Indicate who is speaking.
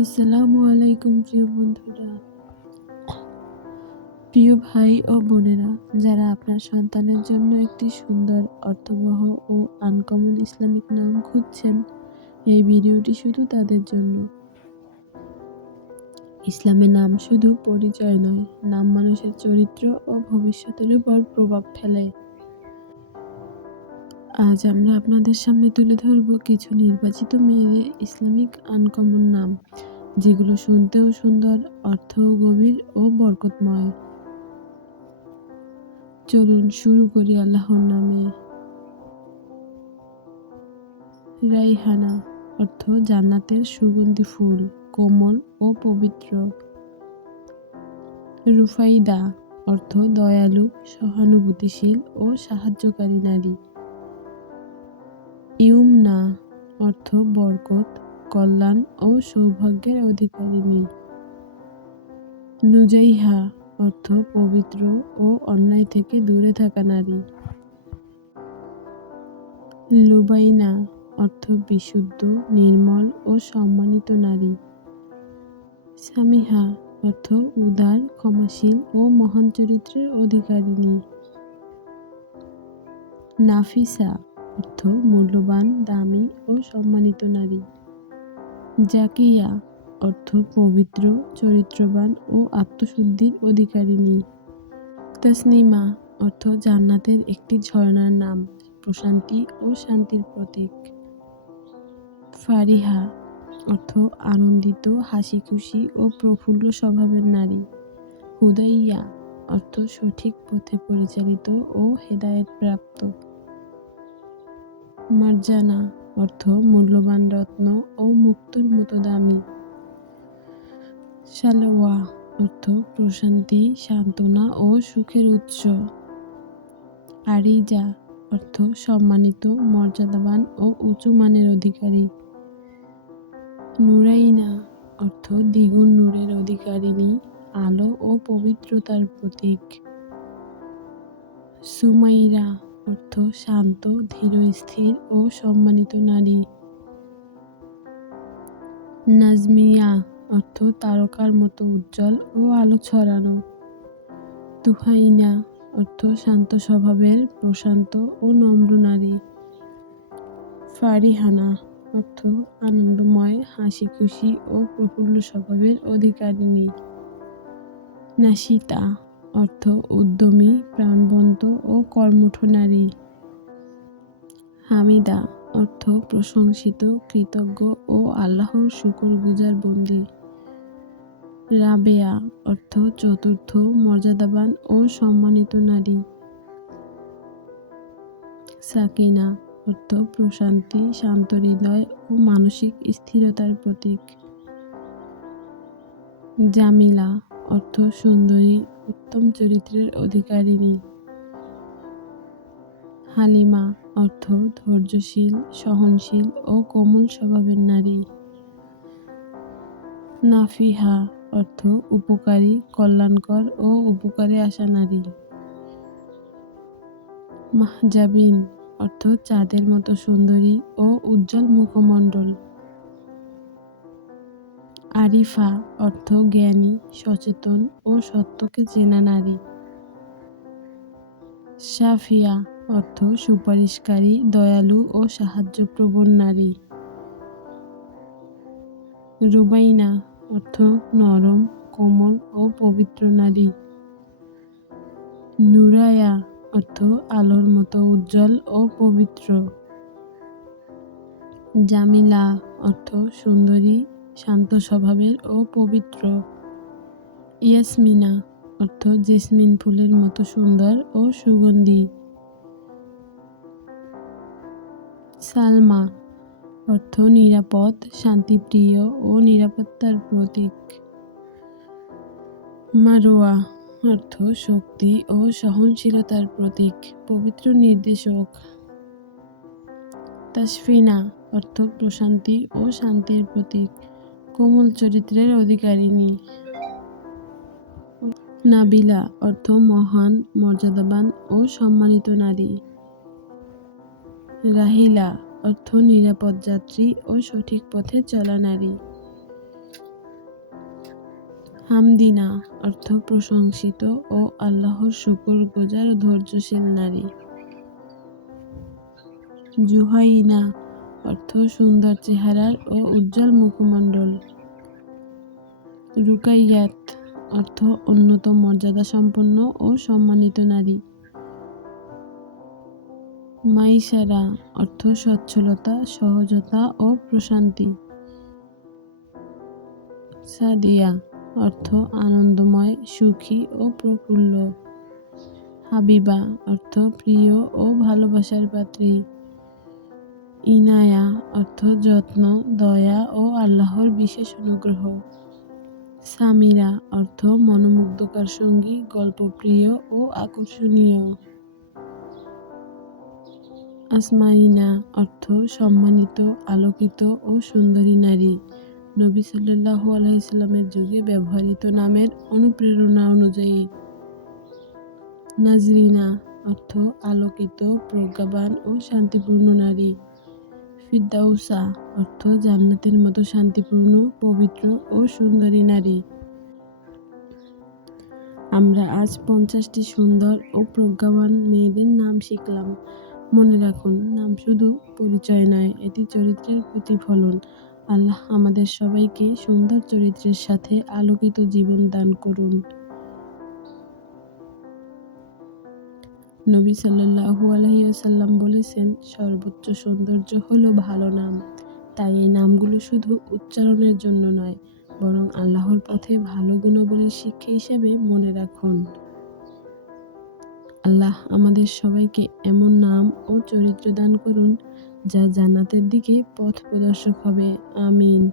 Speaker 1: আসসালামু আলাইকুম প্রিয় বন্ধুরা, প্রিয় ভাই ও বোনেরা, যারা আপনার সন্তানের জন্য একটি সুন্দর, অর্থবহ ও আনকমন ইসলামিক নাম খুঁজছেন, এই ভিডিওটি শুধু তাদের জন্য। ইসলামের নাম শুধু পরিচয় নয়, নাম মানুষের চরিত্র ও ভবিষ্যতের উপর প্রভাব ফেলে। আজ আমরা আপনাদের সামনে তুলে ধরব কিছু নির্বাচিত মেয়েদের ইসলামিক আনকমন নাম, যেগুলো শুনতেও সুন্দর, অর্থও গভীর ও বরকতময়। চলুন শুরু করি আল্লাহর নামে। রাইহানা, অর্থ জান্নাতের সুগন্ধি ফুল, কোমল ও পবিত্র। রুফাইদা, অর্থ দয়ালু, সহানুভূতিশীল ও সাহায্যকারী নারী। ইউমনা অর্থ বরকত, কল্যাণ ও সৌভাগ্যের অধিকারিণী নুজাইহা অর্থ পবিত্র ও অন্যায় থেকে দূরে থাকা নারী। লুবাইনা অর্থ বিশুদ্ধ, নির্মল ও সম্মানিত নারী। সামিহা অর্থ উদার, ক্ষমাশীল ও মহান চরিত্রের অধিকারিণী নাফিসা অর্থ, মূল্যবান, দামি ও সম্মানিত নারী। জাকিয়া, অর্থ, পবিত্র, চরিত্রবান ও আত্মশুদ্ধির অধিকারিণী। তাসনিমা, অর্থ, জান্নাতের একটি ঝর্ণার নাম, প্রশান্তি ও শান্তির প্রতীক। ফারিহা, অর্থ, আনন্দিত হাসি খুশি ও প্রফুল্ল স্বভাবের নারী। হুদাইয়া, অর্থ, সঠিক পথে পরিচালিত ও হেদায়েত প্রাপ্ত মার্জানা, অর্থ মূল্যবান রত্ন ও মুক্তর মতো দামি। সালোয়া, অর্থ প্রশান্তি, সান্ত্বনা ও সুখের উৎস। আরিজা, অর্থ সম্মানিত, মর্যাদাবান ও উঁচু মানের অধিকারী। নুরাইনা, অর্থ দ্বিগুণ নূরের অধিকারিণী, আলো ও পবিত্রতার প্রতীক। সুমাইরা অর্থ, শান্ত, ধীর, স্থির ও সম্মানিত নারী। নাজমিয়া অর্থ, তারকার মতো উজ্জ্বল ও আলো ছড়ানো। তুহাইনা অর্থ, শান্ত স্বভাবের, প্রশান্ত ও নম্র নারী। ফারিহানা অর্থ, আনন্দময় হাসি খুশি ও প্রফুল্ল স্বভাবের অধিকারিণী। নাসিতা অর্থ উদ্যমী, প্রাণবন্ত ও কর্মঠ নারী। হামিদা, অর্থ প্রশংসিত, কৃতজ্ঞ ও আল্লাহর শুকর গুজার বন্দী। রাবেয়া, অর্থ চতুর্থ, মর্যাদাবান ও সম্মানিত নারী। সাকিনা, অর্থ প্রশান্তি, শান্ত হৃদয় ও মানসিক স্থিরতার প্রতীক। জামিলা অর্থ সুন্দরী, উত্তম চরিত্রের অধিকারিণী। হালিমা, অর্থ ধৈর্যশীল, সহনশীল ও কোমল স্বভাবের নারী। নাফিহা, অর্থ উপকারী, কল্যাণকর ও উপকারে আসা নারী। মাহজাবিন, অর্থ চাঁদের মতো সুন্দরী ও উজ্জ্বল মুখমণ্ডল। আরিফা অর্থ জ্ঞানী, সচেতন ও সত্যকে চেনা নারী। সাফিয়া অর্থ সুপারিশকারী, দয়ালু ও সাহায্যপ্রবণ নারী। রুবাইনা অর্থ নরম, কোমল ও পবিত্র নারী। নুরায়া অর্থ আলোর মতো উজ্জ্বল ও পবিত্র। জামিলা অর্থ সুন্দরী শান্ত স্বভাবের ও পবিত্র। ইয়াসমিনা অর্থ জেসমিন ফুলের মতো সুন্দর ও সুগন্ধি। সালমা অর্থ নিরাপদ, শান্তিপ্রিয় ও নিরাপত্তার প্রতীক। মারোয়া অর্থ শক্তি ও সহনশীলতার প্রতীক, পবিত্র নির্দেশক। তাসফিনা অর্থ প্রশান্তি ও শান্তির প্রতীক। কোমল চরিত্রের অধিকারিণী। নাবিলা অর্থ মহান, মর্যাদাবান ও সম্মানিত নারী। রাহিলা অর্থ নিরাপদ যাত্রী ও সঠিক পথে চলা নারী। হামদিনা অর্থ প্রশংসিত ও আল্লাহর শুকর গুজার ধৈর্যশীল নারী। জুহাইনা অর্থ, সুন্দর চেহারার ও উজ্জ্বল মুখমণ্ডল। রুকাইয়াত, অর্থ উন্নত মর্যাদা সম্পন্ন ও সম্মানিত নারী। মাইসারা অর্থ, সচ্ছলতা, সহজতা ও প্রশান্তি। সাদিয়া, অর্থ, আনন্দময়, সুখী ও প্রফুল্ল। হাবিবা, অর্থ, প্রিয় ও ভালোবাসার পাত্রী। ইনায়া অর্থ যত্ন, দয়া ও আল্লাহর বিশেষ অনুগ্রহ। সামিরা অর্থ মনোমুগ্ধকর সঙ্গী, গল্পপ্রিয় ও আকর্ষণীয়। আসমাইনা অর্থ সম্মানিত, আলোকিত ও সুন্দরী নারী। নবী সাল্লাহু আলাইসাল্লামের যুগে ব্যবহৃত নামের অনুপ্রেরণা অনুযায়ী। নাজরিনা অর্থ আলোকিত, প্রজ্ঞাবান ও শান্তিপূর্ণ নারী। ফিদ্দাউসা অর্থ জান্নাতের মতো শান্তিপূর্ণ, পবিত্র ও সুন্দরী নারী। আমরা আজ পঞ্চাশটি সুন্দর ও প্রজ্ঞাবান মেয়েদের নাম শিখলাম। মনে রাখুন, নাম শুধু পরিচয় নয়, এটি চরিত্রের প্রতিফলন। আল্লাহ আমাদের সবাইকে সুন্দর চরিত্রের সাথে আলোকিত জীবন দান করুন। নবী সাল্লাহু আলহিউসাল্লাম বলেছেন, সর্বোচ্চ সৌন্দর্য হলো ভালো নাম। তাই এই নামগুলো শুধু উচ্চারণের জন্য নয়, বরং আল্লাহর পথে ভালো গুণাবলীর শিক্ষা হিসেবে মনে রাখুন। আল্লাহ আমাদের সবাইকে এমন নাম ও চরিত্র দান করুন, যা জান্নাতের দিকে পথ প্রদর্শক হবে। আমিন।